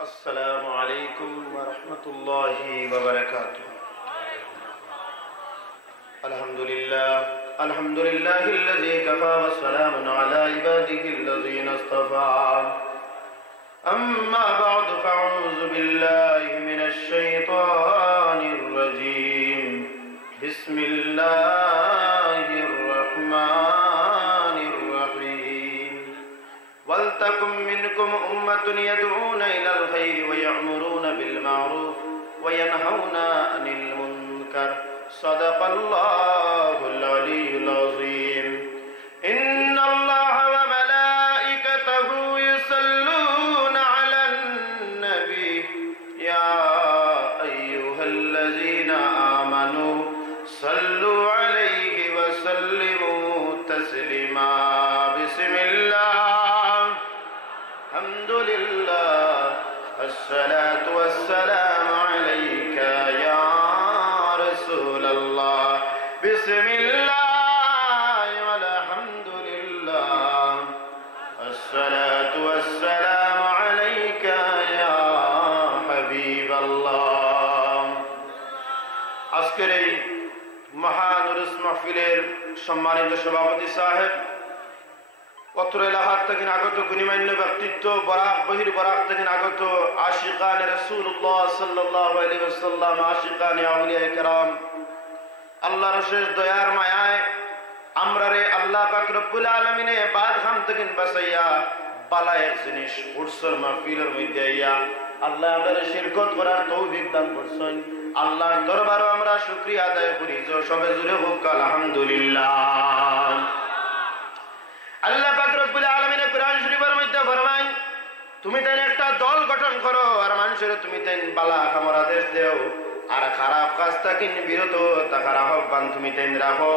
السلام عليكم ورحمة الله وبركاته. الحمد لله الذي كفى والسلام على عباده الذين اصطفى. أما بعد فأعوذ بالله من الشيطان الرجيم. بسم الله الرحمن الرحيم. ولتكن منكم أمة يدعون إلى الخير ويأمرون بالمعروف وينهون عن المنكر. صدق الله العلي العظيم. إن الله وملائكته يصلون على النبي يا أيها الذين آمنوا صلوا عليه وسلموا تسليما. بسم الله الحمد لله الصلاة والسلام عليك يا رسول الله. بسم الله والحمد لله الصلاة والسلام عليك يا حبيب الله. আজকের এই মহান উরুস মাহফিলের সম্মানিত সভাপতি সাহেব, অত্র এলাহার থেকে আগত গুণীমান্য ব্যক্তিত্ব, বরাক বহির বরাক থেকে আগত আশিকানে রাসূলুল্লাহ সাল্লাল্লাহু আলাইহি ওয়াসাল্লাম, আশিকানে আউলিয়া কেরাম, আল্লাহর শেষ দয়ার মায়ায় আমরারে আল্লাহ পাক রব্বুল আলামিনে বাদ খাম থেকে বাঁচাইয়া বালা এক জিনিস উরসুল মাহফিলের মধ্যে আইয়া আল্লাহ আমাদের শিরকত করার তৌফিক দান করছেন। আল্লাহর দরবারে আমরা শুকরিয়া আদায় করি। সবে জুড়ে হোক আলহামদুলিল্লাহ। আল্লাহ পাক রব্বুল আলামিন কুরআন শরীফের মধ্যে ফরমায়, তুমি তাই একটা দল গঠন করো আর মানুষের তুমি তাই বালা কামর আদেশ দেও আর খারাপ কাজ থেকে বিরত থাকার আহ্বান তুমি তাই রাখো।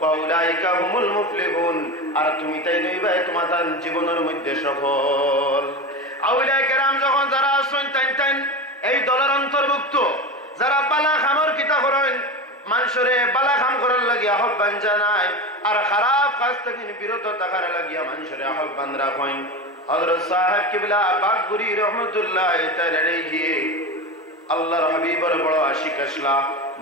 ফাউলাইকা হুমুল মুফলিহুন, আর তুমি তাই নইবাই তোমার জীবনের মধ্যে সফল। আউলিয়া কেরাম যখন যারা আছেন তাই এই দলের অন্তর্ভুক্ত, যারা বালা খামর কিতা করেন, মানুষের বালা খাম করার লাগিয়া আহ্বান জানায় আর খারাপ কাজ থেকে বিরত থাকার লাগিয়া মানুষের আহ্বান রাখেন। হযরত সাহেব কিবলা বাগগুরি রহমাতুল্লাহ তাআলা আলাইহি আল্লাহর হাবিবের বড় আশিক আসলা,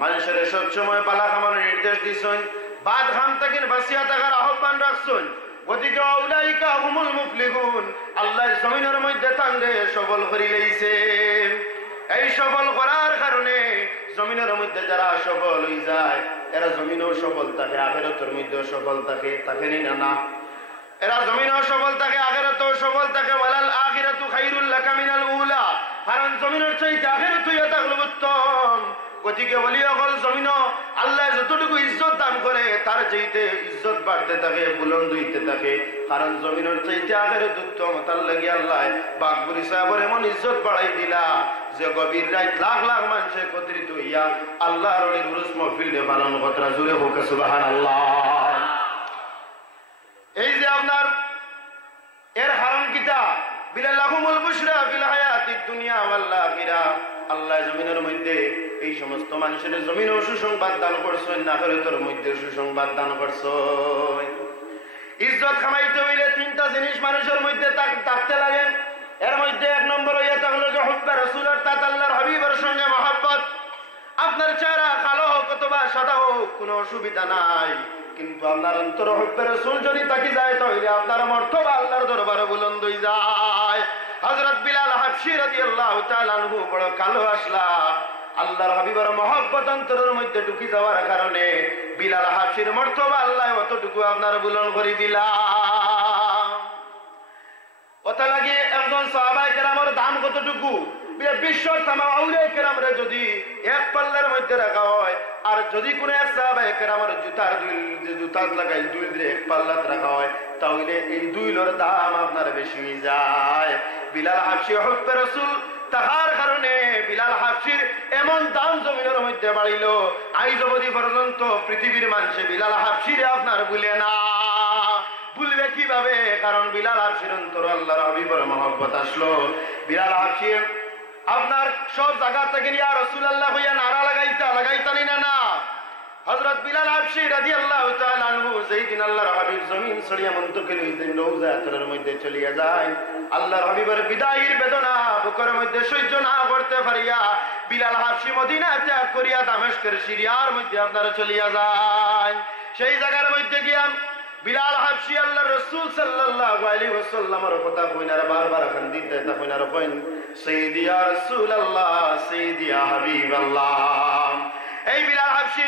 মানুষের সব সময় বালা খামার নির্দেশ দিছেন, বাদ খাম থেকে বাঁচিয়া থাকার আহ্বান রাখছেন। গতিকে আউলাইকা হুমুল মুফলিহুন, আল্লাহ জমিনের মধ্যে তান্ডে সফল করে লইছে। এই সফল করার কারণে জমিনের মধ্যে যারা সফল হয়ে যায় এরা জমিনেও সফল থাকে, আখিরাতের মধ্যেও সফল থাকে। তাকেনি না, এরা জমিনেও সফল থাকে, আখিরাতেও সফল থাকে। ওয়ালাল আখিরাতু খায়রুল লাকা মিনাল উলা, কারণ জমিনের চাইতে আখিরাত হইয়া থাকলে উত্তম। গতিকে ওলি হল জমিন আল্লাহ যতটুকু ইজ্জত দান করে তার চাইতে ইজ্জত বাড়তে থাকে, বুলন্দ হইতে থাকে, কারণ জমিনের চাইতে আখিরাত উত্তম। তার লাগি আল্লাহ বাগবুরি সাহেবের এমন ইজ্জত বাড়াই দিলা যে গভীর রাত লাখ লাখ মানুষ একত্রিত হইয়া আল্লাহর ওলির উরুস মাহফিল পালন কথা জুড়ে হোক সুবহানাল্লাহ। এই যে আপনার এর হারাম কিতা বিলাল্লাহুমুল বুশরা ফিল হায়াতিদ দুনিয়া ওয়াল আখিরাহ, আল্লাহ জমিনের মধ্যে এই সমস্ত মানুষের জমিনেও সুসংবাদ দান করছেন, আখিরাতের মধ্যে সুসংবাদ দান করছেন। ইজ্জত কামাইতে হইলে তিনটা জিনিস মানুষের মধ্যে থাকতে লাগে। এর মধ্যে এক নম্বর হইয়া থাকলো যে হুব্বে রাসূল, অর্থাৎ আল্লাহর হাবিবের সঙ্গে মহব্বত। আপনার চেহারা কালো হোক অথবা সাদা হোক কোনো অসুবিধা নাই, কিন্তু আপনার অন্তর হুব্বে রাসূল যদি থাকি যায় তাহলে আপনার মর্তবা আল্লাহর দরবারে বুলন্দ হয়ে যায়। হযরত বিলাল হাবশী রাদিয়াল্লাহু তাআলা আনহু বড় কালো আসলা, আল্লাহর হাবিবের মহব্বত অন্তরের মধ্যে ঢুকি যাওয়ার কারণে বিলাল হাবশীর মর্তবা আল্লাহ অতটুকু আপনার বুলন্দ করে দিলা। ওটা লাগে একজন সাহাবায়ে কেরামের দাম কতটুকু, বিশ্ব তামাম আউলিয়া কেরামরে যদি এক পাল্লার মধ্যে রাখা হয় আর যদি কোন এক সাহাবায়ে কেরামের জুতা লাগাই দুই দিয়ে এক পাল্লাত রাখা হয় তাহলে এই দুইলোর দাম আপনার বেশি হয়ে যায়। বিলাল হাবশী হুব্বে রাসূল তাহার কারণে বিলাল হাবশীর এমন দাম জমিনের মধ্যে বাড়িল, আইজ অবধি পর্যন্ত পৃথিবীর মানুষে বিলাল হাবশীরে আপনার ভুলে না। ভুলবে কিভাবে? কারণ বিলাল হাবশীর অন্তর আল্লাহর হাবিবের মহব্বত আসলো। বিলাল হাবশী আপনার সব জায়গা থেকে ইয়া রাসূলুল্লাহ হইয়া নারা লাগাইতানি না, হযরত বিলাল হাবশী রাদিয়াল্লাহু তাআলা আনহু যেই দিন আল্লাহর হাবিব জমিন ছড়িয়া মুন্তকিল হইতেন রওজাতুলের মধ্যে চলিয়া যায়, আল্লাহর হাবিবের বিদায়ের বেদনা বুকের মধ্যে সহ্য না করতে পারিয়া বিলাল হাবশী মদিনা ত্যাগ করিয়া দামেস্কের সিরিয়ার মধ্যে আপনারা চলিয়া যায়। সেই জায়গার মধ্যে গিয়া বিলাল হাবশী আল্লাহর রাসূল সাল্লাল্লাহু আলাইহি ওয়াসাল্লামের কথা কইনারা বারবার খান্দিতে তা কইনারা কইন সাইয়্যিদি ইয়া রাসূলুল্লাহ, সাইয়্যিদি ইয়া হাবিবাল্লাহ। এই বিলাল হাবশী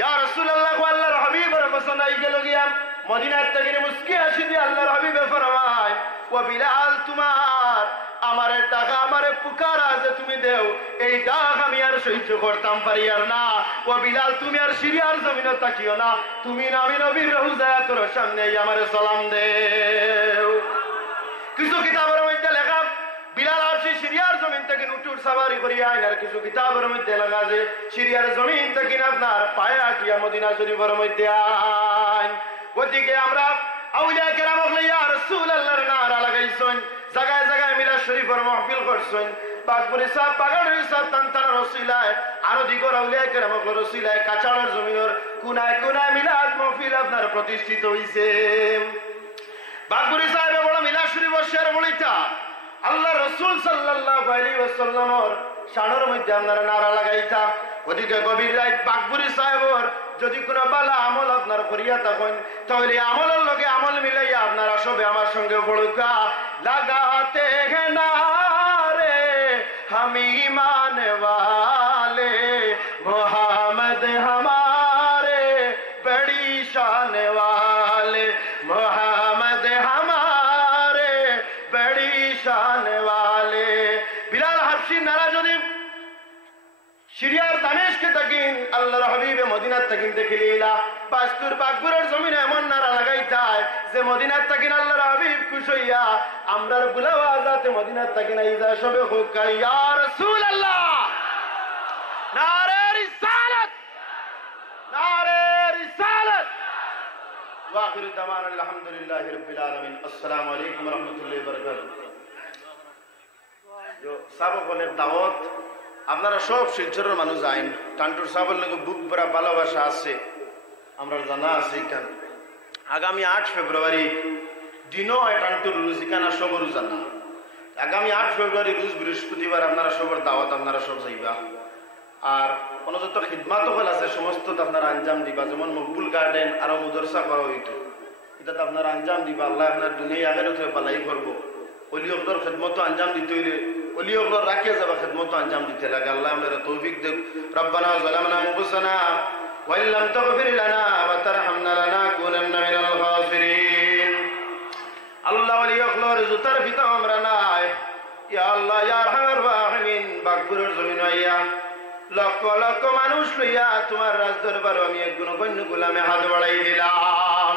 ইয়া রাসূলুল্লাহ আল্লাহর হাবিবের পছন্দ হই গেল গিয়া মদিনার থেকে মুস্কি হাসি দিয়ে আল্লাহর হাবিবে ফরমায়, ও বিলাল তোমার আমারে টাকা আমারে পুকারা যে তুমি দেও এই ডাক আমি আর সহ্য করতাম পারি আর না। ও বিলাল তুমি আর সিরিয়ার জমিনে তাকিও না, তুমি আমি নবীর রওজায় তোর সামনে আমারে সালাম দেও। কিছু কিতাবের মধ্যে লেখা বিলাল হাবশী সিরিয়ার জমিন থেকে উটুর সাওয়ারি করিয়া আইন, আর কিছু কিতাবের মধ্যে লেখা যে সিরিয়ার জমিন থেকে আপনার পায়ে আটিয়া মদিনা শরীফের মধ্যে আইন। ওদিকে আমরা আউলিয়া কেরাম ইয়া রাসূলুল্লাহর নারা লাগাইছেন, জায়গায় জায়গায় মিলাদ শরীফের মাহফিল করছেন, বাগবুরি সাহেব বাগাড়ি সাহেব তান্তার রসিলায় আরো দিগর আউলিয়া কেরাম রসিলায় কাঁচাড়ের জমিনের কোনায় কোনায় মিলাদ মাহফিল আপনার প্রতিষ্ঠিত হইছে। বাগবুরি সাহেব বড় মিলাদ শরীফের শের বলিতা আল্লাহ রাসূল সাল্লাল্লাহু আলাইহি ওয়াসাল্লামের শানের মধ্যে আপনারা নারা লাগাইতা। ওদিকে গভীর রাত বাগবুরি সাহেবর যদি কোনো বালা আমল আপনার করিয়া থাকেন তাহলে আমলের লগে আমল মিলাইয়া আপনারা সবে আমার সঙ্গে পড়ুকা লাগাতে हैं नारे हम ईमान वाले मोहम्मद हमारे बड़ी शान वाले मोहम्मद हमारे बड़ी शान वाले। বিলাল হাবশী নারা যদি সিরিয়ার দামেস্কে তাকিন আল্লাহর হাবিবে মদিনার তাকিন দেখিলা বাস্তুর বাগবুরের জমিনে এমন নারা লাগাইতায় যে মদিনার তাকিন আল্লাহর হাবিব খুশ হইয়া আমরার বুলাওয়া যাতে মদিনার তাকিন আইজা সবে হোক ইয়া রাসূলুল্লাহ নারে রিসালাত নারে রিসালাত ওয়া আখিরু দাওয়ানা আলহামদুলিল্লাহি রাব্বিল আলামিন। আসসালামু আলাইকুম ওয়া রাহমাতুল্লাহি ওয়া বারাকাতুহু। जो সাবকলের দাওয়াত আপনারা সব শিলচরের মানুষ আইন, টান্টুর সাহেবের লোক বুক ভরা ভালোবাসা আছে, আমরা জানা আছে। আগামী 8 ফেব্রুয়ারি দিনও টান্টুর রুজিকানা সবরও জানা। আগামী 8 ফেব্রুয়ারি রোজ বৃহস্পতিবার আপনারা সবার দাওয়াত আপনারা সব যাইবা। আর কোনো যত খিদমাত হল আছে সমস্ত আপনারা আঞ্জাম দিবা, যেমন মকবুল গার্ডেন আরো মুদরসা করা হইতো, এটা আপনারা আঞ্জাম দিবা। আল্লাহ আপনার দুনিয়া আগের পালাই করবো। অলি অকলর খেদমতো আঞ্জাম দিতে হইলে অলি অকলর রাখিয়া যাবা, খেদমতো আঞ্জাম দিতে লাগে। আল্লাহ আমরা তৌফিক দেব। রব্বানা যালামনা আনফুসানা ওয়া ইল্লাম তাগফির লানা ওয়া তারহামনা লানাকুনান্না মিনাল খাসিরিন। আল্লাহ অলি অকলর জুতার ফিতা আমরা নাই, ইয়া আল্লাহ ইয়া আরহামার রাহিমিন। বাগবুরের জমিন আইয়া লক্ষ লক্ষ মানুষ লইয়া তোমার রাজ দরবার আমি এক গুণগণ্য গোলামে হাত বাড়াই দিলাম।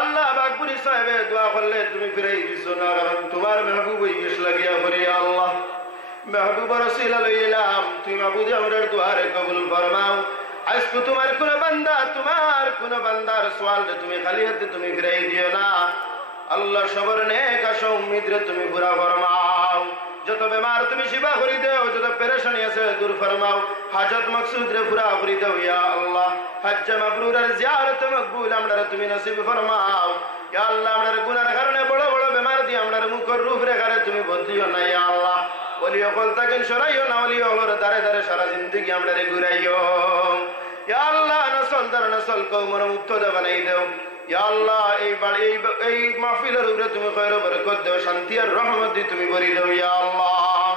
আল্লাহ বাগবুরি সাহেবে দোয়া করলে তুমি ফিরাই দিছো না, কারণ তোমার মেহবুব ইস লাগিয়া করি। আল্লাহ মেহবুব রসিলা লইলাম, তুমি মাহবুদে আমরার দোয়ারে কবুল ফরমাও। আজকে তোমার কোন বান্দার সওয়াল তুমি খালি হাতে তুমি ফিরাই দিও না। আল্লাহ সবর নেক আশা উম্মিদ রে তুমি পুরা ফরমাও। যত বেমার তুমি শিফা করি দেও, যত পেরেশানি আছে দূর ফরমাও। হাজত মকসুদ রে পুরা করি দেও ইয়া আল্লাহ। হজ্জ মাবরুর আর জিয়ারত মকবুল আমরা তুমি নসিব ফরমাও ইয়া আল্লাহ। আমরার গুনার কারণে বড় বড় বেমার দিয়ে আমরার মুখের রূপ রেখারে তুমি বদলিও না ইয়া আল্লাহ। ওলি অকল তাকেন সরাইও না, ওলি অকলর দারে দারে সারা জিন্দগি আমরারে ঘুরাইও ইয়া আল্লাহ। নসল দর নসল কওমর মুক্তদা বানাই দেও ইয়া আল্লাহ। এই মাহফিলের উপরে তুমি খৈর বরকত দেও, শান্তি আর রহমত দিয়ে তুমি ভরি দেও ইয়া আল্লাহ।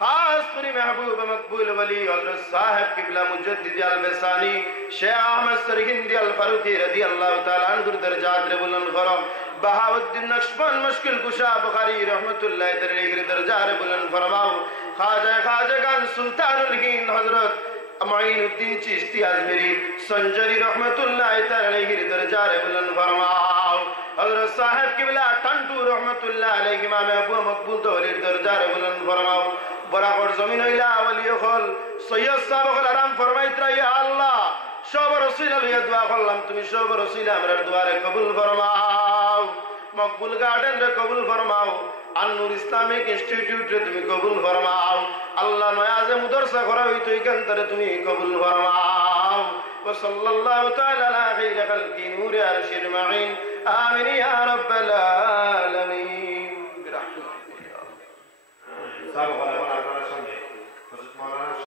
খাস করে মেহবুব মকবুল ওলি হযরত সাহেব কিবলা মুজাদ্দিদ আল-বেসানি শেখ আহমদ সরহিন্দি আল-ফারুকি রাদিয়াল্লাহু তাআলা আনহুর দরজাত রে বুলন্দ করো। বাহাউদ্দিন নকশবন্দ মুশকিল কুশা বুখারী রাহমাতুল্লাহ আলাইহির দরজা রে বুলন্দ ফরমাও। খাজাগান সুলতানুল হিন্দ হযরত মাইনুদ্দিন চিশতি আজমেরি সঞ্জরি রহমতুল্লাহ আলাইহির দরজা রে বুলন্দ ফরমাও। হযরত সাহেব কিবলা টান্টু রহমতুল্লাহ আলাইহি ইমাম আবু মকবুল দৌলির দরজা রে বুলন্দ ফরমাও। বরাবর জমিন হইলা ওলি হল সৈয়দ সাহেব হল আরাম ফরমাইতরা ইয়া আল্লাহ। সব রসিলা লইয়া দোয়া করলাম, তুমি সব রসিলা আমরার দোয়ারে কবুল ফরমাও। মকবুল গার্ডেন রে কবুল ফরমাও, আন-নূর ইসলামিক ইনস্টিটিউট রে তুমি কবুল ফরমাও। আল্লাহ নয়াজে মুদরসা করা হইতো এখান থেকে তুমি কবুল ফরমাও وصلى الله تعالى على خير خلق نور عرش المعين آمين يا رب العالمين برحمتك يا الله